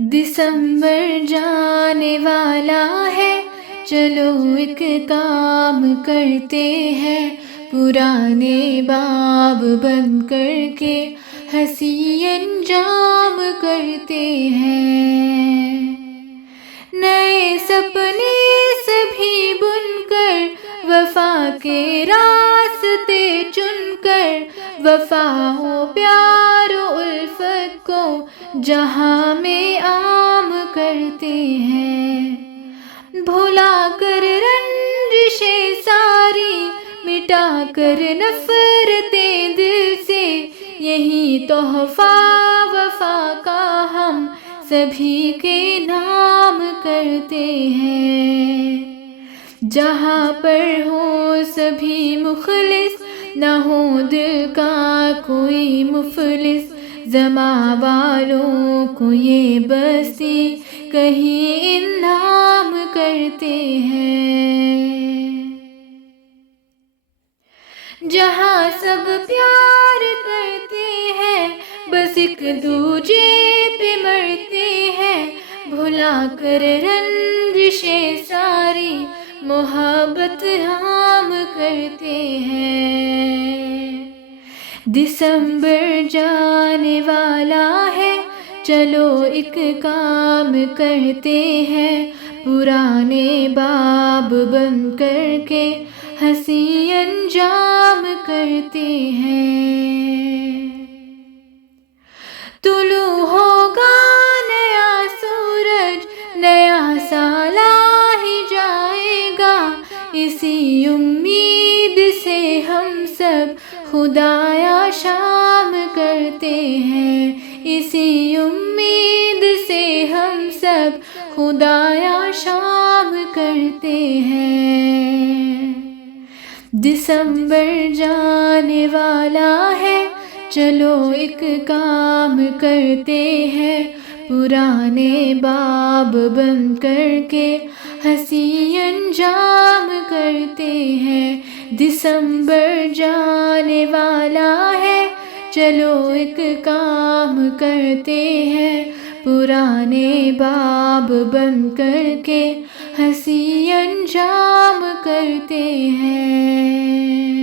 دسمبر جانے والا ہے، چلو ایک کام کرتے ہیں، پرانے باب بند کر کے ہنسی انجام کرتے ہیں۔ نئے سپنے سبھی بن کر، وفا کے راستے چن کر، وفا و پیار و الفت کو جہاں میں عام کرتے ہیں۔ بھلا کر رنجشیں ساری، مٹا کر نفرتیں دل سے، یہی تحفہ وفا کا ہم سبھی کے نام کرتے ہیں۔ جہاں پر ہو سبھی مخلص، نہ ہو دل کا کوئی مفلس، زماں والوں کو یہ بستی کہیں انعام کرتے ہیں۔ جہاں سب پیار کرتے ہیں، بس ایک دوجے پہ مرتے ہیں، بھلا کر رنجشیں ساری، محبت عام کرتے ہیں۔ دسمبر جانے والا ہے، چلو ایک کام کرتے ہیں، پرانے باب بند کر کے ہنسی انجام کرتے ہیں۔ طلوع ہوگا نیا سورج، نیا سال آ ہی جائے گا، اسی امید سے ہم سب خدایا شام کرتے ہیں، اسی امید سے ہم سب خدایا شام کرتے ہیں۔ دسمبر جانے والا ہے، چلو ایک کام کرتے ہیں، پرانے باب بند کر کے ہنسی انجام کرتے ہیں۔ دسمبر جانے والا ہے، چلو ایک کام کرتے ہیں، پرانے باب بند کر کے ہنسی انجام کرتے ہیں۔